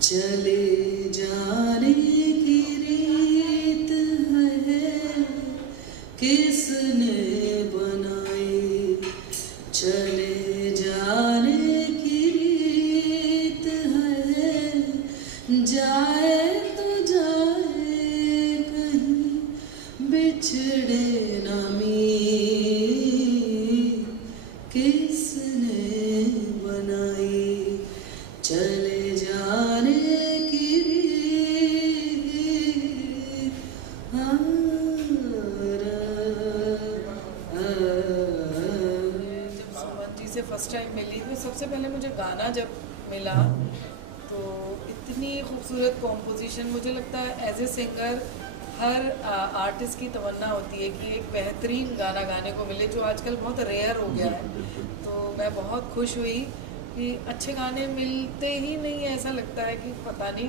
चले जाने की रीत है किसने बनाई, चले जाने की रीत है, जाए तो जाए कहीं बिछड़े ना मीत, किसने बनाई, चले जाने की रीत। जब सुमन जी से फर्स्ट टाइम मिली तो सबसे पहले मुझे गाना जब मिला तो इतनी खूबसूरत कॉम्पोजिशन, मुझे लगता है एज ए सिंगर हर आर्टिस्ट की तमन्ना होती है कि एक बेहतरीन गाना गाने को मिले, जो आजकल बहुत रेयर हो गया है। तो मैं बहुत खुश हुई कि अच्छे गाने मिलते ही नहीं है, ऐसा लगता है कि पता नहीं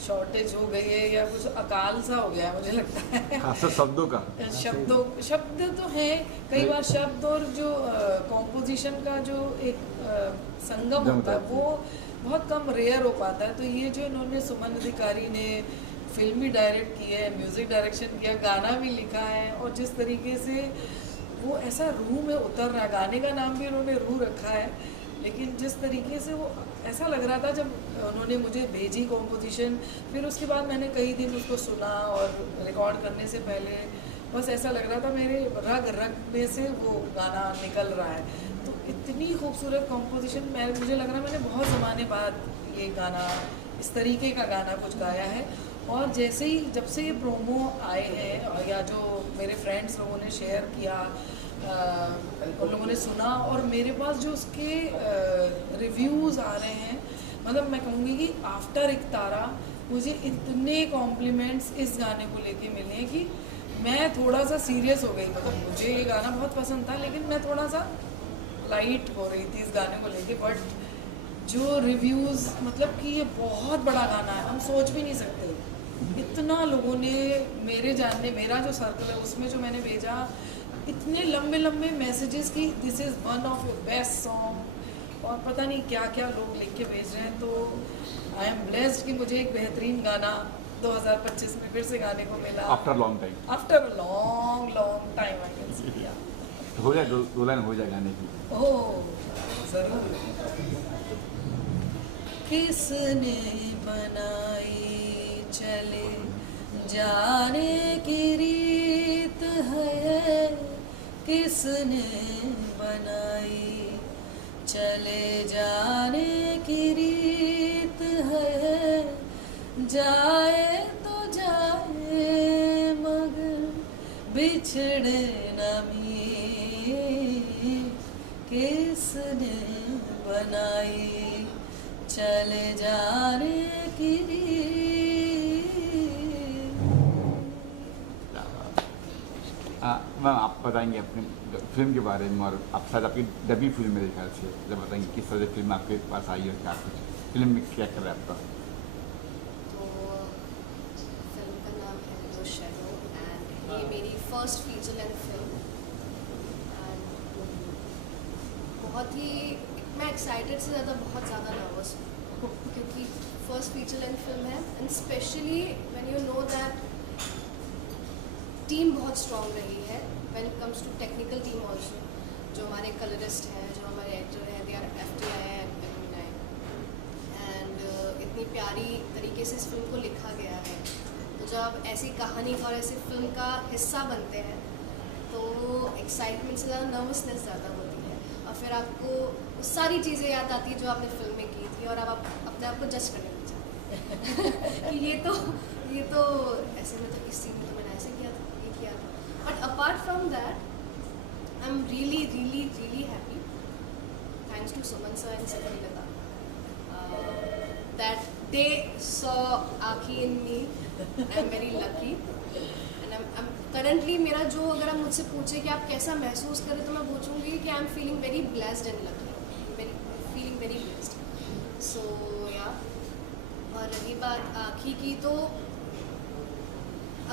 शॉर्टेज हो गई है या कुछ अकाल सा हो गया है, मुझे लगता है। खासकर शब्दों का शब्द तो हैं कई बार, शब्द और जो कॉम्पोजिशन का जो एक संगम होता है वो बहुत कम रेयर हो पाता है। तो ये जो इन्होंने सुमन अधिकारी ने फिल्म भी डायरेक्ट की है, म्यूज़िक डायरेक्शन किया, गाना भी लिखा है, और जिस तरीके से वो ऐसा रूह में उतर रहा है, गाने का नाम भी उन्होंने रूह रखा है, लेकिन जिस तरीके से वो ऐसा लग रहा था जब उन्होंने मुझे भेजी कॉम्पोजिशन, फिर उसके बाद मैंने कई दिन उसको सुना और रिकॉर्ड करने से पहले बस ऐसा लग रहा था मेरे रग रग में से वो गाना निकल रहा है। तो इतनी खूबसूरत कॉम्पोजिशन, मुझे लग रहा है मैंने बहुत ज़माने बाद ये गाना, इस तरीके का गाना कुछ गाया है। और जैसे ही जब से ये प्रोमो आए हैं या जो मेरे फ्रेंड्स लोगों ने शेयर किया, उन लोगों ने सुना, और मेरे पास जो उसके रिव्यूज़ आ रहे हैं, मतलब मैं कहूँगी कि आफ्टर इकतारा मुझे इतने कॉम्प्लीमेंट्स इस गाने को लेके मिले हैं कि मैं थोड़ा सा सीरियस हो गई। मतलब मुझे ये गाना बहुत पसंद था, लेकिन मैं थोड़ा सा लाइट हो रही थी इस गाने को लेके। बट जो रिव्यूज़, मतलब कि ये बहुत बड़ा गाना है, हम सोच भी नहीं सकते। इतना लोगों ने मेरे जानने, मेरा जो सर्कल है उसमें जो मैंने भेजा, इतने लंबे लंबे मैसेजेस कि this is one of your best song, और पता नहीं क्या क्या लोग लिख के भेज रहे हैं। तो आई एम ब्लेस्ड कि मुझे एक बेहतरीन गाना 2025 में फिर से गाने को मिला, after long time, after long long time I can say. हो जाए दो लाइन हो जाए गाने की। ओह ज़रूर। किसने बनाई, चले जाने की रीत है, किसने बनाई, चले जाने की रीत है, जाए तो जाए मगर बिछड़े न मीत, किसने बनाई, चले जाने की रीत। मैम आप बताएंगे अपनी फिल्म के बारे में, और आप शायद आपकी डेब्यू फिल्म मेरे ख्याल से, जब बताएंगे किस तरह से फिल्म आपके पास आई और क्या कुछ फिल्म में क्या कर रहा है आपका। तो फिल्म का नाम है द शैडो, एंड ये मेरी first feature length film, and बहुत ही, मैं एक्साइटेड से ज़्यादा बहुत ज़्यादा नर्वस हूँ क्योंकि फर्स्ट फीचर लेंथ फिल्म है, and specially when you know that team बहुत स्ट्रॉन्ग रही है when it comes to technical team also. जो हमारे कलरिस्ट हैं, जो हमारे एक्टर हैं, दे आर FTI एंड इतनी प्यारी तरीके से इस फिल्म को लिखा गया है। तो जब आप ऐसी कहानी और ऐसी फिल्म का हिस्सा बनते हैं तो एक्साइटमेंट से ज़्यादा नर्वसनेस ज़्यादा होती है, और फिर आपको वो सारी चीज़ें याद आती है जो आपने फिल्म में की थी, और अब आप अपने आप को जज करने लग जाते हैं कि ये तो ऐसे में, तो इस सीन में तो मैंने ऐसे किया था, ये किया था। But apart from that I am really really really happy, thanks to Suman sir and सफीलता, that they saw Aakhi in me. I'm very lucky, and I'm currently, मेरा जो, अगर आप मुझसे पूछे कि आप कैसा महसूस करें, तो मैं पूछूंगी कि I am feeling very blessed and lucky, feeling very blessed. So yeah, और रही बात आँखी की, तो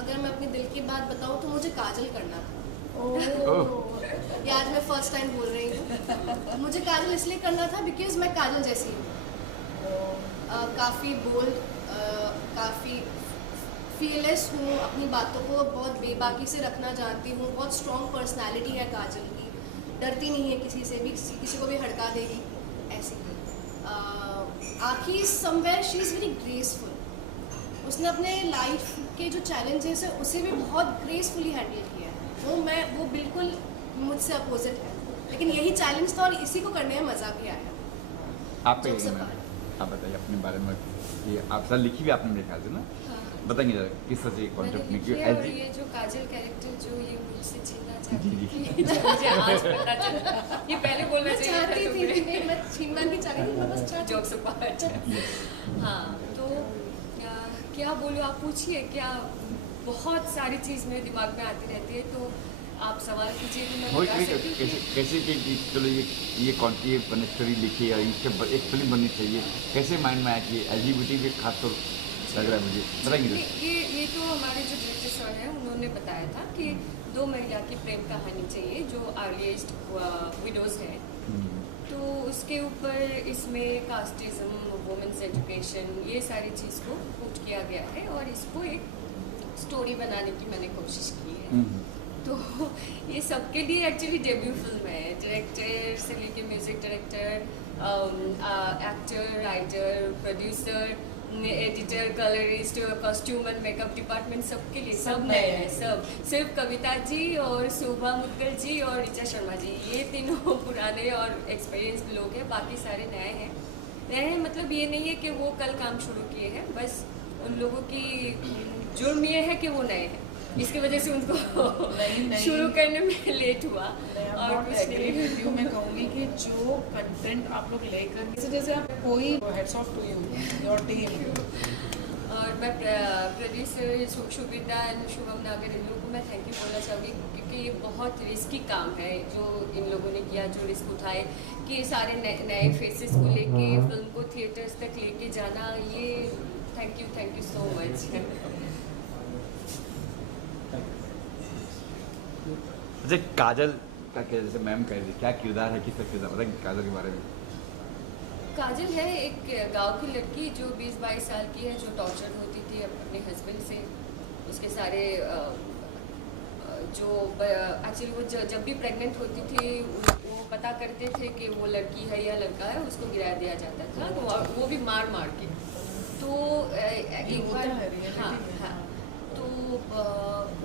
अगर मैं अपने दिल की बात बताऊँ तो मुझे काजल करना था। ये आज मैं फर्स्ट टाइम बोल रही हूँ। मुझे काजल इसलिए करना था बिकॉज मैं काजल जैसी हूँ। काफ़ी बोल्ड, काफ़ी फीयरलेस हूँ, अपनी बातों को बहुत बेबाकी से रखना जानती हूँ, बहुत स्ट्रॉन्ग पर्सनालिटी है काजल की, डरती नहीं है किसी से भी, किसी को भी हड़का देगी ऐसी। आखिर somewhere she is very graceful, उसने अपने लाइफ के जो चैलेंजेस है उसे भी बहुत ग्रेसफुली हैंडल किया है। वो बिल्कुल मुझसे अपोजिट है, लेकिन यही चैलेंज था और इसी को करने में मज़ा भी आया। आप आप बताइए अपने बारे में, ये आप सर लिखी भी आपने मेरे ख्याल से ना, बताएंगे जरा किस तरह से मैंने कॉन्सेप्ट लिखी निकली है, और ये जो काजल कैरेक्टर जो ये मुझसे छीनना चाहती जी, जी। थी, जो मुझे आज पता चला, ये पहले बोलना मैं चाहिए था चाहती थी तुमने। नहीं, मैं छीनना नहीं चाहती थी, मैं बस चाहती जोक्स अपार्ट। हाँ, तो क्या बोलूँ, आप पूछिए क्या, बहुत सारी चीज़ मेरे दिमाग में आती रहती है, तो आप सवाल कीजिए तो मैं वही बता वही सकती हूँ कैसे कि- कैसे कि चलो ये स्टोरी लिखी है, इसके एक फिल्म बननी चाहिए, कैसे माइंड में आया कि एलजीबीटी पे खास तौर लग रहा है मुझे, बताएंगे जरा। ये तो हमारे जो डायरेक्टर सर हैं उन्होंने बताया था कि 2 महिला की प्रेम कहानी चाहिए जो अर्लीस्ट विडोज़ हैं, तो उसके ऊपर इसमें कास्टिज्म, वुमेन्स एजुकेशन, ये सारी चीज़ को पुट किया गया है और इसको एक स्टोरी बनाने की मैंने कोशिश की है। तो ये सबके लिए एक्चुअली डेब्यू फिल्म है, डायरेक्टर से लेके music director, actor, writer, producer, editor, colourist, costume and makeup department, सबके लिए सब नए हैं। सब सिर्फ कविता जी और शोभा मुद्गल जी और ऋचा शर्मा जी, ये तीनों पुराने और एक्सपीरियंस लोग हैं, बाकी सारे नए हैं। नए हैं मतलब ये नहीं है कि वो कल काम शुरू किए हैं, बस उन लोगों की जुर्म ये है कि वो नए हैं, इसकी वजह से उनको नहीं। शुरू करने में लेट हुआ। और कुछ नहीं। रिव्यू में कहूँगी कि जो कंटेंट आप लोग लेकर, जैसे आप कोई hats off to you, your team. और मैं प्रोड्यूसर शुभिता एंड शुभम नागर, इन लोगों को मैं थैंक यू बोलना चाहूँगी, क्योंकि ये बहुत रिस्की काम है जो इन लोगों ने किया, जो रिस्क उठाए कि सारे नए फेसेस को लेके फिल्म को थिएटर्स तक लेके जाना, ये थैंक यू सो मच। अच्छा, काजल का क्या, जैसे मैम कह रही, क्या किरदार है, किस तरह किरदार, बताएंगे काजल के बारे में। काजल है एक गांव की लड़की जो 20-22 साल की है, जो टॉर्चर होती थी अपने हस्बैंड से, उसके सारे जो एक्चुअली वो जब भी प्रेग्नेंट होती थी वो पता करते थे कि वो लड़की है या लड़का है, उसको गिरा दिया जाता था, तो वो भी मार के। तो एक बार हाँ, तो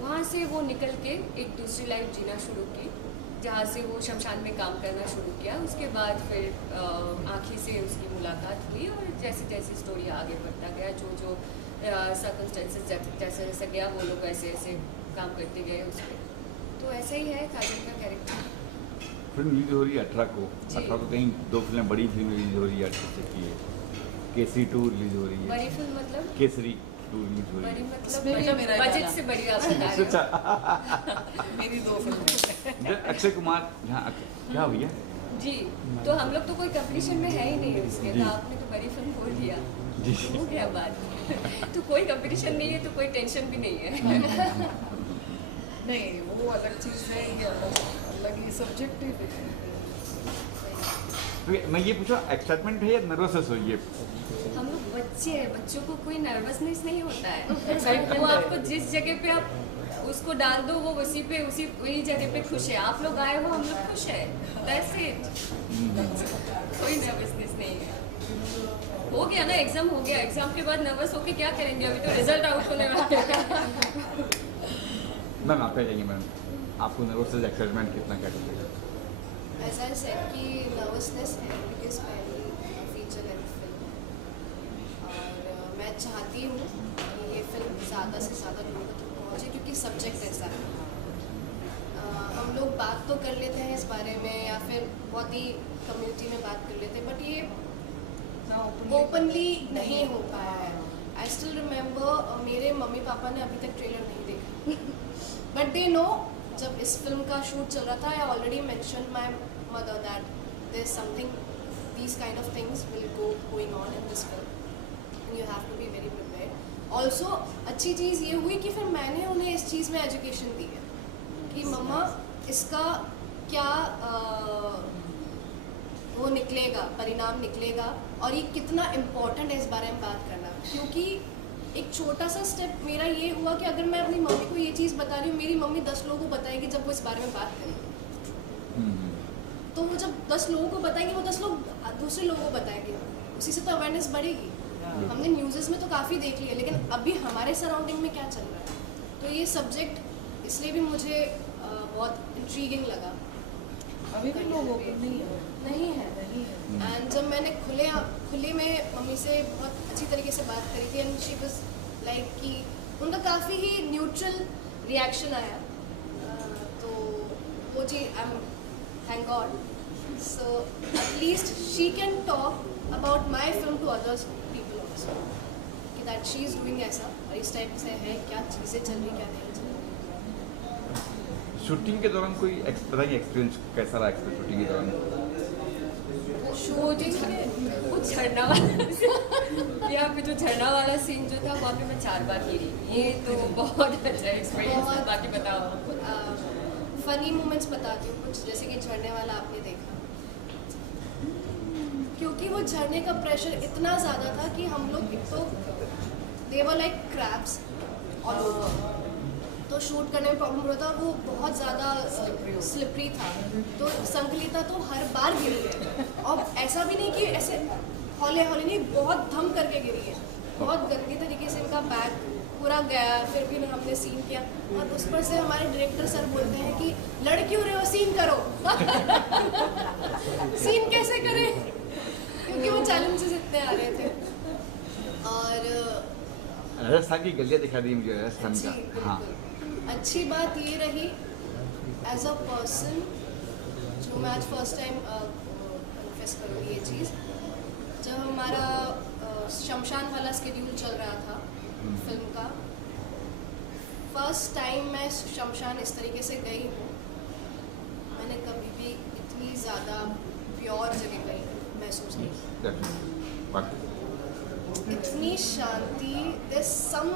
वहाँ से वो निकल के एक दूसरी लाइफ जीना शुरू की, जहाँ से वो शमशान में काम करना शुरू किया। उसके बाद फिर आँखी से उसकी मुलाकात हुई और जैसे जैसे स्टोरी आगे बढ़ता गया, जो सर्कमस्टेंसेस जैसे जैसे गया, वो लोग ऐसे ऐसे काम करते गए उस पर। तो ऐसा ही है काजल का कैरेक्टर। फिल्म रिलीज हो रही है 18 को, 18 को कहीं 2 फिल्में, बड़ी फिल्म रिलीज हो रही है 18 की है, केसरी 2 रिलीज हो रही है, बड़ी फिल्म मतलब केसरी 2 रिलीज हो बड़ी रही है। इसमें भी मेरा मतलब बजट गाना। से बड़ी आप बता रहे हो। अच्छा, मेरी 2 फिल्में। अक्षय कुमार यहाँ क्या हुई है? जी, तो हम लोग तो कोई कंपटीशन में है ही नहीं उसके, जी। तो आपने तो बड़ी फिल्म बोल दिया, जी। हो गया बात। तो कोई कंपटीशन नहीं है तो कोई टेंशन भी नहीं है। नहीं, वो अलग चीज़ है, ये अलग ही सब्जेक्टिव है। तो मैं ये पूछा, एक्साइटमेंट है या नर्वसनेस हो ये? हम लोग बच्चे हैं, बच्चों को कोई नर्वसनेस नहीं होता है। Excitement वो है। आपको जिस जगह पे आप उसको डाल दो, वो वही जगह पे खुश है। आप लोग आए हो, हम लोग खुश है, दैट्स इट। कोई नर्वसनेस नहीं है। हो गया ना, एग्जाम हो गया, एग्जाम के बाद नर्वस होके क्या करेंगे, अभी तो रिजल्ट आउट होने वाला है। मैम आप क्या कहेंगे मैम, आपको नर्वसनेस एक्साइटमेंट कितना क्या करेगा? As I said कि नर्वसनेस है बिकॉज पहली फीचर लेंथ फिल्म है और मैं चाहती हूँ कि ये फिल्म ज़्यादा से ज़्यादा लोगों तक पहुँचे, क्योंकि सब्जेक्ट ऐसा है। हम लोग बात तो कर लेते हैं इस बारे में या फिर बहुत ही कम्युनिटी में बात कर लेते हैं, बट ये ओपनली नहीं हो पाया है। आई स्टिल रिमेंबर मेरे मम्मी पापा ने अभी तक ट्रेलर नहीं देखा, बट दे नो जब इस फिल्म का शूट चल रहा था, I already mention my mother that there is something, these kind of things will going on in this film, you have to be very prepared. Also अच्छी चीज़ ये हुई कि फिर मैंने उन्हें इस चीज़ में एजुकेशन दी है कि मम्मा इसका क्या वो निकलेगा, परिणाम निकलेगा और ये कितना इम्पोर्टेंट है इस बारे में बात करना, क्योंकि एक छोटा सा स्टेप मेरा ये हुआ कि अगर मैं अपनी मम्मी को ये चीज़ बता रही हूँ, मेरी मम्मी 10 लोगों को बताएगी जब वो इस बारे में बात करेगी। तो वो जब 10 लोगों को बताएंगे, वो 10 लोग दूसरे लोगों को बताएंगे, उसी से तो अवेयरनेस बढ़ेगी। हमने न्यूज़ में तो काफ़ी देख लिया, लेकिन अभी हमारे सराउंडिंग में क्या चल रहा है। तो ये सब्जेक्ट इसलिए भी मुझे बहुत इंट्रीगिंग लगा। अभी भी लोगों को नहीं है। नहीं है। एंड जब मैंने खुले में मम्मी से बहुत अच्छी तरीके से बात करी थी, एंड शी वाज लाइक कि उनका काफ़ी ही न्यूट्रल रिएक्शन आया। तो वो चीज़ I am thank God, so at least she can talk about my film to others people also, कि दैट शी इज़ डूइंग ऐसा, और इस टाइप से है, क्या चीज़ें चल रही क्या नहीं चल रही। शूटिंग के दौरान कोई बताइए एक्सपीरियंस कैसा रहा शूटिंग के दौरान? शूटिंग में वो झरना वाला यहाँ पे जो झरना वाला सीन जो था वहाँ पे मैं 4 बार गिरी। ये तो बहुत अच्छा एक्सपीरियंस है। बाकी बताओ। फनी मोमेंट्स बताती हूँ कुछ, जैसे कि झरने वाला आपने देखा, क्योंकि वो झरने का प्रेशर इतना ज़्यादा था कि हम लोग एक तो they were like crabs all over, तो शूट करने में प्रॉब्लम हो रहा था। वो बहुत ज़्यादा स्लिपरी था, तो संकलिता तो हर बार गिरी है, और ऐसा भी नहीं कि ऐसे हौले हौले नहीं, बहुत धम करके गिरी है। बहुत गंदी तरीके से इनका बैग पूरा गया, फिर भी हमने सीन किया, और उस पर से हमारे डायरेक्टर सर बोलते हैं कि लड़ क्यों रहे हो, सीन करो। सीन कैसे करें, क्योंकि वो चैलेंजेस इतने आ रहे थे। और राजस्थान की गलियाँ दिखा दी मुझे राजस्थान अच्छी, का। हाँ, बिल्कुल अच्छी बात ये रही एज अ पर्सन, जो मैं आज फर्स्ट टाइम कन्फेस करूँगी ये चीज़, जब हमारा शमशान वाला स्केड्यूल चल रहा था फिल्म का, फर्स्ट टाइम मैं शमशान इस तरीके से गई हूँ। मैंने कभी भी इतनी ज़्यादा प्योर जगह कहीं महसूस नहीं की, definitely. बाकी इतनी शांति, there's some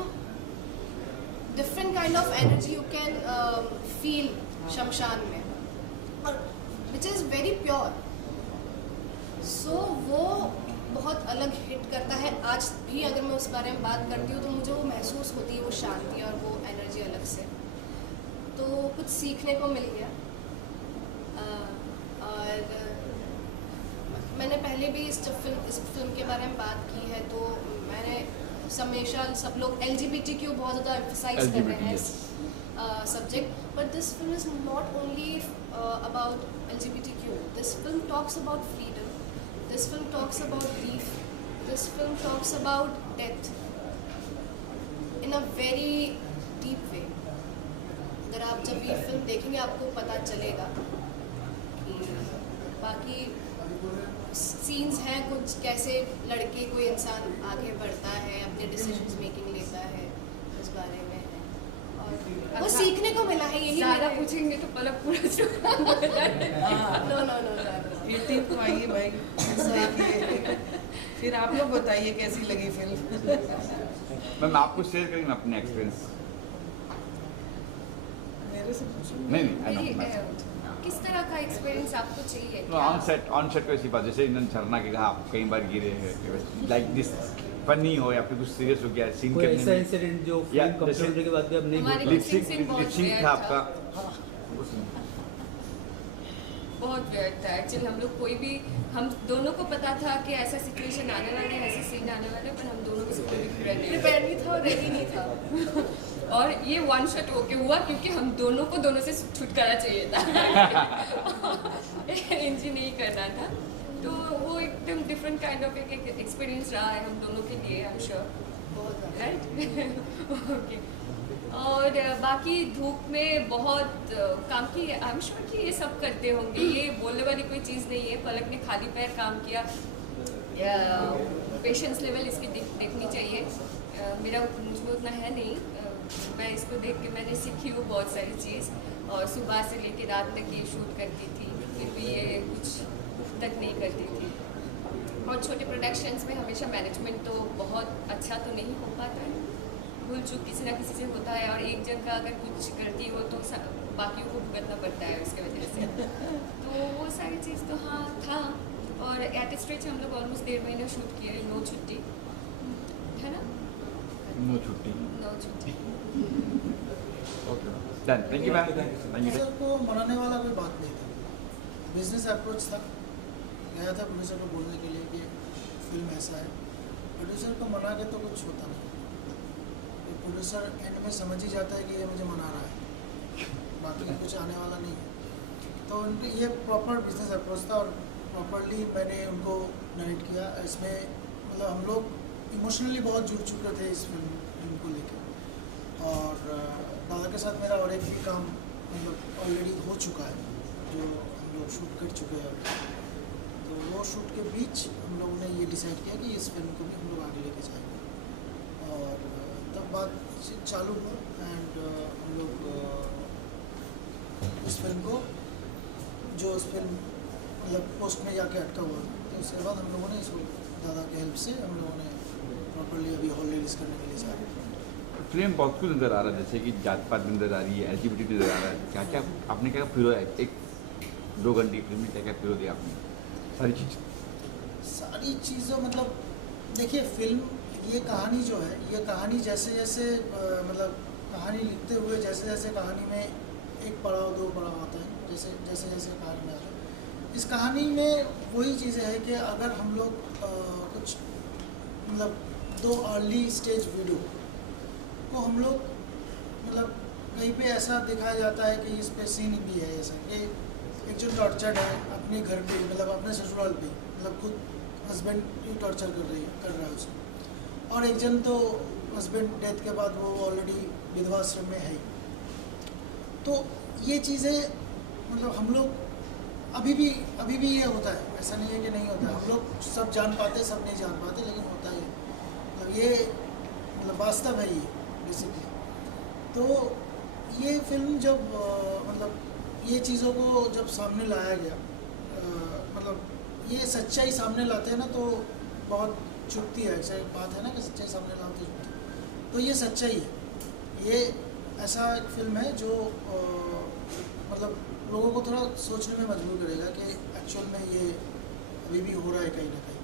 different kind of energy you can feel शमशान में, और which is very pure, so वो बहुत अलग हिट करता है। आज भी अगर मैं उस बारे में बात करती हूँ तो मुझे वो महसूस होती है, वो शांति और वो एनर्जी अलग से। तो कुछ सीखने को मिल गया। और मैंने पहले भी इस फिल्म के बारे में बात की है, तो मैंने हमेशा सब लोग LGBTQ बहुत ज़्यादा एम्फसाइज कर रहे हैं subject, but this film is not only about LGBTQ. This film talks about freedom, this film talks about grief, this film talks about death in a very deep way. अगर आप जब ये film देखेंगे आपको पता चलेगा कि बाकी सीन्स हैं कुछ, कैसे लड़के कोई इंसान आगे बढ़ता है, अपने डिसीजंस मेकिंग लेता है, इस बारे में है, और वो सीखने को मिला है। यही ज़्यादा मेरे- पूछेंगे तो पलक पूरा चुका। नो नो नो नो 18 को आइए भाई, देखिए। फिर आप लोग बताइए कैसी लगी फिल्म। मैम आपको शेयर करेंगे अपने एक्सपीरियंस? मेरे से पूछो। नहीं I मेरी, know. किस तरह का एक्सपीरियंस आपको चाहिए? ऑन सेट को ऐसी बात, जैसे इन्होंने झरना के कहा आप कई बार गिरे हैं, लाइक दिस फनी हो या फिर कुछ सीरियस हो गया सीन कोई करने ऐसा में, इंसिडेंट जो या फिल्म कंप्लीट होने के बाद भी आप नहीं हमारे भूल लिए पाए? Lip-sync बहुत लिपसिंग weird था था। आपका? बहुत वेयर था एक्चुअली। हम लोग कोई भी, हम दोनों को पता था कि ऐसा सिचुएशन आने वाला है, ऐसे सीन आने वाला है, पर हम दोनों को कोई भी प्रिपेयर नहीं प्रिपेयर नहीं था और रेडी नहीं था। और ये वन शॉट होके हुआ क्योंकि हम दोनों को दोनों से छुटकारा चाहिए था। इंजी नहीं करना था, तो वो एकदम डिफरेंट काइंड ऑफ एक एक्सपीरियंस रहा है हम दोनों के लिए, आई एम श्योर, बहुत राइट? ओके। और बाकी धूप में बहुत काम की, आई एम श्योर कि ये सब करते होंगे, ये बोलने वाली कोई चीज़ नहीं है। पलक ने खाली पैर काम किया, पेशेंस लेवल इसकी देखनी चाहिए। मेरा मुझमें उतना है नहीं, मैं इसको देख के मैंने सीखी हूँ बहुत सारी चीज़, और सुबह से लेके रात तक ये शूट करती थी, फिर भी ये कुछ तक नहीं करती थी। और छोटे प्रोडक्शंस में हमेशा मैनेजमेंट तो बहुत अच्छा तो नहीं हो पाता है, भूल चूक किसी ना किसी से होता है, और एक जगह अगर कुछ करती हो तो बाकियों को भुगतना पड़ता है उसके वजह से। तो वो सारी चीज़ तो हाँ था, और एट स्ट्रेच हम लोग ऑलमोस्ट 1.5 महीना शूट किए, नो छुट्टी, है ना? नो छुट्टी। नो छुट्टी। Okay done, thank you ma'am, thank you. Producer को मनाने वाला कोई बात नहीं था, बिजनेस अप्रोच था। गया था प्रोड्यूसर को बोलने के लिए कि फिल्म ऐसा है, प्रोड्यूसर को मना के तो कुछ होता नहीं। प्रोड्यूसर एंड में समझ ही जाता है कि ये मुझे मना रहा है, बाकी कुछ आने वाला नहीं है। तो उनके ये प्रॉपर बिजनेस अप्रोच था और प्रॉपरली मैंने उनको नरेट किया। इसमें मतलब हम लोग इमोशनली बहुत जुड़ चुके थे इस फिल्म को लेकर, और दादा के साथ मेरा और एक भी काम मतलब ऑलरेडी हो चुका है जो हम लोग शूट कर चुके हैं। तो वो शूट के बीच हम लोगों ने ये डिसाइड किया कि इस फिल्म को भी हम लोग आगे लेके जाएंगे, और तब बात चालू हुआ एंड हम लोग इस फिल्म को जो उस फिल्म मतलब पोस्ट में जाके अटका हुआ था, तो उसके बाद हम लोगों ने इसको दादा के हेल्प से हम लोगों ने प्रॉपरली अभी हॉल रिलीज करने के लिए जा रहे हैं। फिल्म बहुत कुछ नज़र आ रहा है, जैसे कि जात पात नज़र आ रही है, LGBT नज़र आ रहा है, क्या क्या आपने क्या फिरोया है? एक 2 घंटे की फिल्म में क्या क्या फिरो दिया आपने? सारी चीज़ों मतलब देखिए, फिल्म ये कहानी जो है, ये कहानी जैसे जैसे मतलब कहानी लिखते हुए जैसे जैसे कहानी में एक पड़ाव 2 पड़ाव आता है, जैसे जैसे जैसे कहानी में आता है, इस कहानी में वही चीज़ें हैं कि अगर हम लोग कुछ मतलब 2 अर्ली स्टेज वीडियो को हम लोग मतलब कहीं पे ऐसा दिखाया जाता है कि इस पे सीन भी है ऐसा कि एक जो टॉर्चर्ड है अपने घर पे, मतलब अपने ससुराल पे, मतलब खुद हस्बैंड ही टॉर्चर कर रहा है उसको, और एक जन तो हस्बैंड डेथ के बाद वो ऑलरेडी विधवा आश्रम में है ही। तो ये चीज़ें मतलब हम लोग अभी भी ये होता है, ऐसा नहीं है कि नहीं होता है। हम लोग सब जान पाते, सब नहीं जान पाते, लेकिन होता है मतलब ये मतलब वास्तव है ये बेसिकली। तो ये फिल्म जब मतलब ये चीज़ों को जब सामने लाया गया, मतलब ये सच्चाई सामने लाते हैं ना तो बहुत चुभती है, ऐसा एक बात है ना कि सच्चाई सामने लाते चुभती है, तो ये सच्चाई है। ये ऐसा एक फिल्म है जो मतलब लोगों को थोड़ा सोचने में मजबूर करेगा कि एक्चुअल में ये अभी भी हो रहा है कहीं ना कहीं,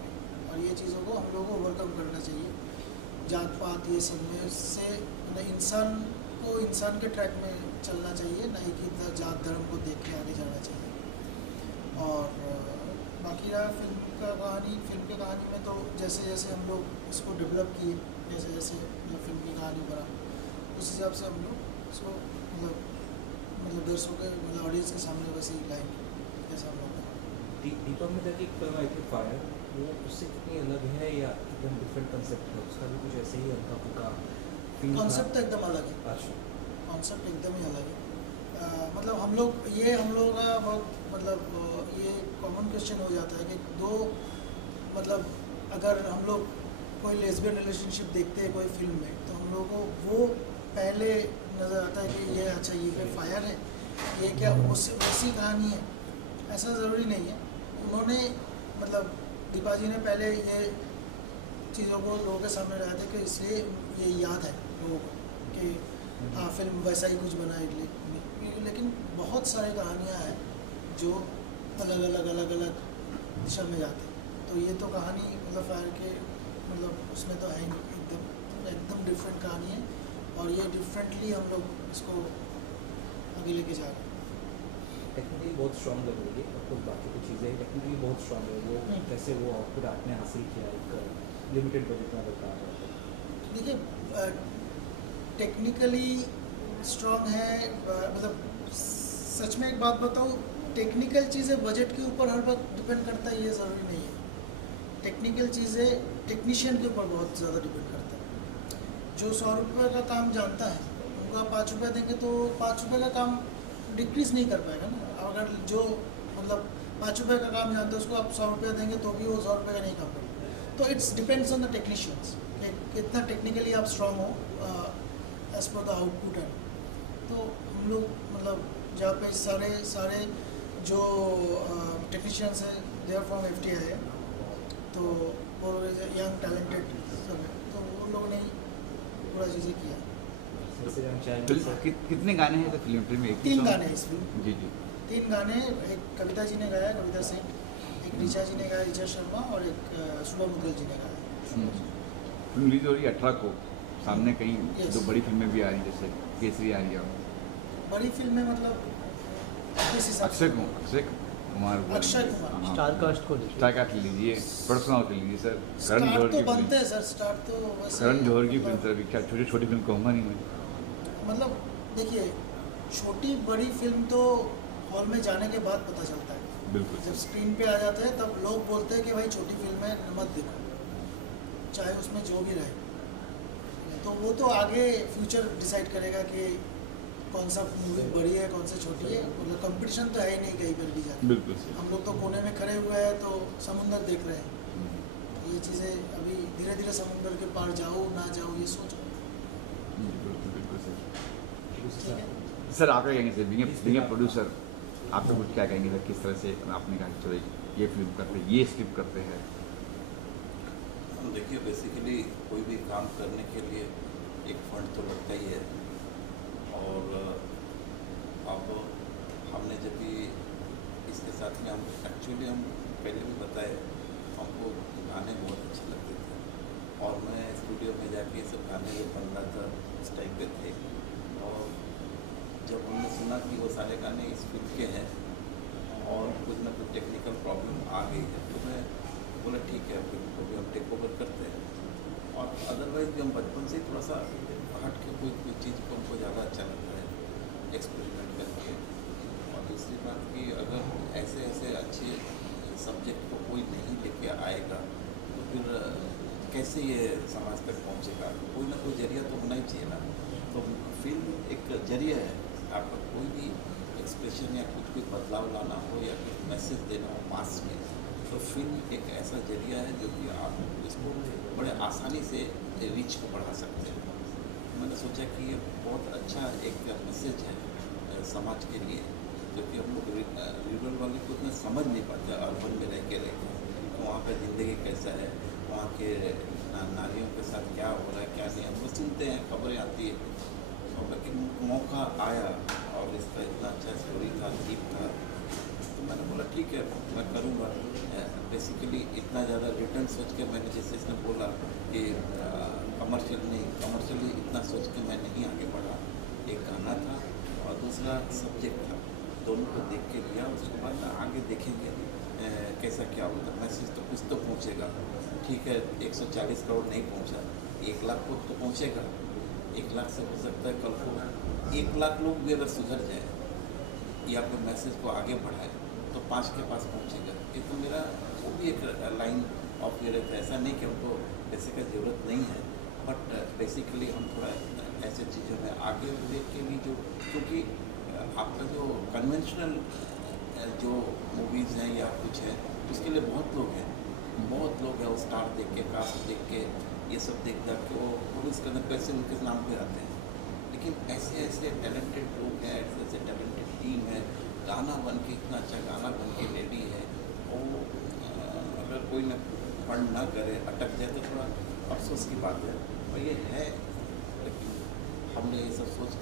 और ये चीज़ों को हम लोगों को ओवरकम करना चाहिए। जात पात ये सब में से मतलब इंसान को इंसान के ट्रैक में चलना चाहिए, नहीं कि जात धर्म को देख के आगे जाना चाहिए। और बाकी रहा फिल्म की कहानी में तो जैसे जैसे हम लोग इसको डेवलप किए, जैसे जैसे मतलब फिल्म की कहानी बना, उस हिसाब से हम लोग इसको मतलब दर्शकों के मतलब ऑडियंस के सामने वैसे ही लाएंगे जैसा हम लोग। दीपक में की फिल्म आई थी फायर, वो उससे कितनी अलग है या एकदम डिफरेंट कंसेप्ट है उसका? भी कुछ ऐसे ही हल्का फुल्का कॉन्सेप्ट एकदम अलग है। अच्छा, कॉन्सेप्ट एकदम ही अलग है। मतलब हम लोगों का बहुत मतलब ये कॉमन क्वेश्चन हो जाता है कि 2 मतलब अगर हम लोग कोई लेस्बियन रिलेशनशिप देखते हैं कोई फिल्म में, तो हम लोगों को वो पहले नज़र आता है कि ये अच्छा ये फिर फायर है, ये क्या वैसी कहानी है? ऐसा ज़रूरी नहीं है। उन्होंने मतलब दीपा जी ने पहले ये चीज़ों को लोगों के सामने लाया था कि इसलिए ये याद है लोगों को कि हाँ फिल्म वैसा ही कुछ बनाए, लेकिन बहुत सारी कहानियाँ हैं जो अलग अलग दिशा में जाते हैं। तो ये तो कहानी मतलब फायर के मतलब उसमें तो है नहीं, एकदम डिफरेंट कहानी है, और ये डिफरेंटली हम लोग इसको आगे लेके जा रहे हैं। टेक्निकली बहुत स्ट्रॉन्ग लग रही है, और कुछ बाकी कुछ चीज़ें टेक्निकली बहुत स्ट्रॉन्ग है। वो कैसे वो आउटपुट आपने हासिल किया एक लिमिटेड बजट में बता रहा था? देखिए टेक्निकली स्ट्रॉन्ग है, मतलब सच में एक बात बताऊँ, टेक्निकल चीज़ें बजट के ऊपर हर वक्त डिपेंड करता है, ये ज़रूरी नहीं है। टेक्निकल चीज़ें टेक्नीशियन के ऊपर बहुत ज़्यादा डिपेंड करता है। जो 100 रुपये का काम जानता है उनको आप 5 रुपये देंगे तो 5 रुपये का काम डिक्रीज़ नहीं कर पाएगा ना। अगर जो मतलब 5 रुपये का काम जानता है उसको आप 100 रुपये देंगे तो भी वो 100 रुपये का नहीं कर पाएगा। तो it's depends on the technicians कि कितना टेक्निकली आप स्ट्रॉन्ग हो एज पर द आउटपुट है। तो हम लोग मतलब जहाँ पे सारे जो टेक्नीशियंस हैं दे आर फ्रॉम FTI है, तो वो यंग टैलेंटेड सब है, तो उन लोगों ने पूरा चीज़ें किया। जैसे हम चाहेंगे कितने गाने हैं तो फिल्म में? 3 गाने हैं इस फिल्म। जी 3 गाने, एक कविता जी ने गाया, कविता सिंह, एक ऋचा जी ने गाया, ऋचा शर्मा, और एक शुभम मुदगल जी ने गाया। फिल्म रिलीज हो रही है 18 को, सामने कहीं Yes. 2 बड़ी फिल्में भी आ रही हैं, जैसे केसरी आ रही है, बड़ी फिल्में मतलब किस हिसाब अक्षय से? कुमार बोलेंगे। अक्षय कुमार। हाँ। स्टार कास्ट को स्टार कास्ट ले लीजिए, प्रोडक्शन हाउस ले लीजिए सर, करण स्टार्ट जौहर तो की बनते फिल्म, हैं सर, स्टार्ट तो वैसे करण जौहर की फिल्म मतलब- सर, क्या छोटी छोटी फिल्म कहूँगा नहीं मैं। मतलब देखिए, छोटी बड़ी फिल्म तो हॉल में जाने के बाद पता चलता है। बिल्कुल जब सर, स्क्रीन पे आ जाते हैं तब लोग बोलते हैं कि भाई छोटी फिल्म है, मत देखो, चाहे उसमें जो भी रहे। तो वो तो आगे फ्यूचर डिसाइड करेगा कि कौन सा मूवी बड़ी है, कौन सा छोटी है। मतलब कंपटीशन तो है ही नहीं कहीं पर भी जाके। बिल्कुल सर। हम लोग तो कोने में खड़े हुए हैं तो समुंदर देख रहे हैं। ये चीज़ें अभी धीरे धीरे समुंदर के पार जाओ ना जाओ ये सोचो। बिल्कुल सर। ठीक है। सर आप क्या कहेंगे सर, बीइंग ए प्रोड्यूसर आपको कुछ क्या कहेंगे सर, किस तरह से आपने कहा चलो ये फिल्म करते हैं, ये स्क्रिप्ट करते हैं? देखिए बेसिकली कोई भी काम करने के लिए एक फंड तो लगता ही है, और अब हमने जब भी इसके साथ में हम एक्चुअली हम पहले भी बताए हमको गाने बहुत अच्छे लगते थे, और मैं स्टूडियो में जाके ये सब गाने जो बन रहा था उस टाइम पे थे, और जब हमने सुना कि वो सारे गाने इस फिल्म के हैं और कुछ ना कुछ टेक्निकल प्रॉब्लम आ गई है, तो मैं बोला ठीक है फिल्म को भी हम टेक ओवर करते हैं, और अदरवाइज भी हम बचपन से ही थोड़ा सा हट के कोई चीज़ को हमको ज़्यादा अच्छा लगता है एक्सपेरिमेंट करके। और दूसरी बात कि अगर ऐसे ऐसे अच्छे सब्जेक्ट को कोई नहीं लेके आएगा तो फिर कैसे ये समाज तक पहुँचेगा? कोई ना कोई जरिया तो होना ही चाहिए ना। तो फिल्म एक जरिया है, आपका कोई भी एक्सप्रेशन या कुछ भी बदलाव लाना हो या कुछ मैसेज देना हो मास में, तो फिल्म एक ऐसा जरिया है जो कि आप इसको बड़े आसानी से रीच को बढ़ा सकते हैं। मैंने सोचा कि ये बहुत अच्छा एक मैसेज है समाज के लिए, जो कि हम लोग रूरल वाले को उतना समझ नहीं पाते, अर्बन में रह के तो वहाँ पर ज़िंदगी कैसा है, वहाँ के नारियों के साथ क्या हो रहा है क्या नहीं, हम लोग सुनते हैं, खबरें आती है, और लेकिन मौका आया और इसका इतना अच्छा स्टोरी था, डीप था, तो मैंने बोला ठीक है मैं करूँगा। बेसिकली इतना ज़्यादा रिटर्न सोच के मैंने, जैसे इसने बोला कि कमर्शियली इतना सोच के मैं नहीं आगे बढ़ा। एक गाना था और दूसरा सब्जेक्ट था, दोनों को देख के लिया, उसके बाद ना आगे देखेंगे कैसा क्या होता, मैसेज तो कुछ तो पहुँचेगा। ठीक है 140 करोड़ नहीं पहुँचा, 1 लाख को तो पहुँचेगा, 1 लाख से हो सकता है कल को 1 लाख लोग भी अगर सुधर जाए या कोई मैसेज को आगे बढ़ाए तो 5 के पास पहुँचेगा। ये तो मेरा वो भी एक लाइन ऑफ ये रहता है, ऐसा नहीं कि हमको पैसे का ज़रूरत नहीं है, बट बेसिकली हम थोड़ा ऐसे चीज़ों में आगे देख के भी जो, क्योंकि आपका जो कन्वेंशनल जो मूवीज़ हैं या कुछ है उसके लिए बहुत लोग हैं वो स्टार देख के, कास्ट देख के, ये सब देख दाख के वो मूवीज़ करने पैसे उनके नाम पे आते हैं। लेकिन ऐसे ऐसे टैलेंटेड लोग हैं, ऐसे ऐसे टैलेंटेड टीम है, गाना बन के इतना अच्छा गाना बन के रेडी है, वो अगर कोई न फंड ना करे, अटक जाए तो थोड़ा अफसोस की बात है। और ये है, लेकिन हमने ये सब सोच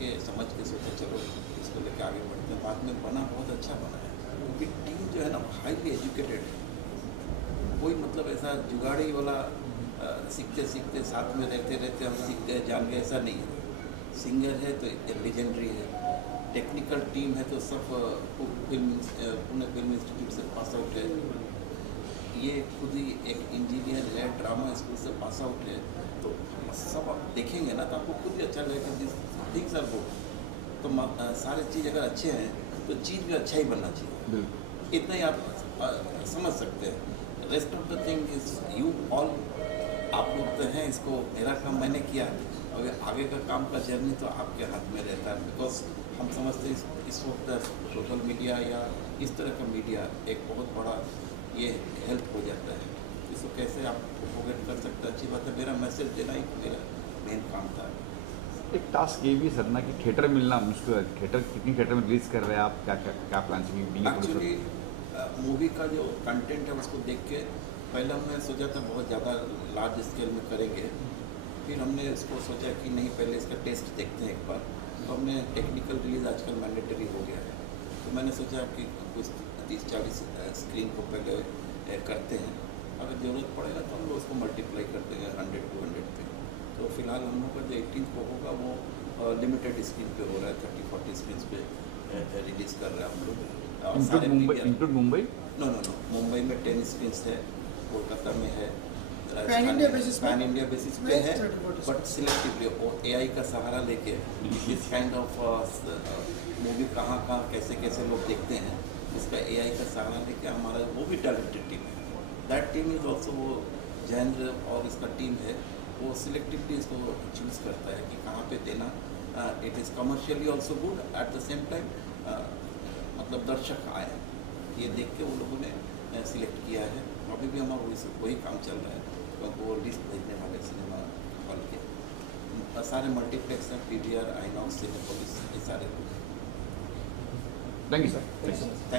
के समझ के सोचा चलो इसको लेके आगे बढ़ते हैं। बाद में बना बहुत अच्छा बना है, क्योंकि टीम जो है ना हाईली एजुकेटेड है, कोई मतलब ऐसा जुगाड़ी वाला सीखते सीखते साथ में रहते रहते हम सीख गए जान गए ऐसा नहीं है। सिंगर है तो लेजेंडरी है, टेक्निकल टीम है तो सब पुणे फिल्म इंस्टीट्यूट से पास आउट है, ये खुद ही एक इंजीनियर है, ड्रामा स्कूल से पास आउट है, तो सब आप देखेंगे ना तो आपको खुद ही अच्छा लगेगा दिस थिंग्स आर गुड। तो सारे चीज़ अगर अच्छे हैं तो चीज़ भी अच्छा ही बनना चाहिए, इतना ही आप समझ सकते हैं। Rest of the thing is you all, आप लोग तो हैं, इसको मेरा काम मैंने किया, अगर आगे का काम का जर्नी तो आपके हाथ में रहता है। बिकॉज हम समझते हैं इस वक्त सोशल मीडिया या इस तरह का मीडिया एक बहुत बड़ा ये हेल्प हो जाता है, इसको कैसे आप प्रोपोगेट कर सकते हैं, अच्छी बात है। मेरा मैसेज देना ही मेरा मेन काम था। एक टास्क ये भी सर ना कि थिएटर मिलना मुश्किल है, थिएटर कितनी थिएटर में रिलीज कर रहे हैं आप, क्या क्या क्या प्लान चाहिए? एक्चुअली मूवी का जो कंटेंट है उसको देख के पहले हमने सोचा था बहुत ज़्यादा लार्ज स्केल में करेंगे, फिर हमने इसको सोचा कि नहीं पहले इसका टेस्ट देखते हैं एक बार, तो हमने टेक्निकल रिलीज आजकल मैंडेटरी हो गया है, तो मैंने सोचा कि कुछ 30-40 स्क्रीन को पहले करते हैं। अगर ज़रूरत पड़ेगा तो हम लोग उसको मल्टीप्लाई कर देंगे 100-200 पे। तो फिलहाल हम लोग का जो 18 को होगा वो लिमिटेड स्क्रीन पे हो रहा है, 30-40 स्क्रीन पे रिलीज़ कर रहे हैं हम लोग। इंक्लूड मुंबई? नो, मुंबई में 10 स्क्रीन है, कोलकाता में है, पैन इंडिया बेसिस पे? पैन इंडिया बेसिस पे है, 30-40 बट सिलेक्टिवली AI का सहारा लेके इस काइंड ऑफ मूवी कहाँ कैसे कैसे लोग देखते हैं, इसका AI का सहारा लेके हमारा वो भी टैलेंटेड टीम है। दैट टीम इज ऑल्सो, वो जैनर और इसका टीम है, वो सिलेक्टिवली इसको चूज़ करता है कि कहाँ पे देना। It is commercially also good, at the same time मतलब दर्शक आए, ये देख के वो लोगों ने सिलेक्ट किया है। अभी भी हमारा वही काम चल रहा है, क्योंकि वो लिस्ट भेजने वाले सिनेमा हॉल के सारे मल्टीप्लेक्स हैं, PVR, आइनॉक्स, सिनेपोलिस, ये सारे लोग। Thank you sir. थैंक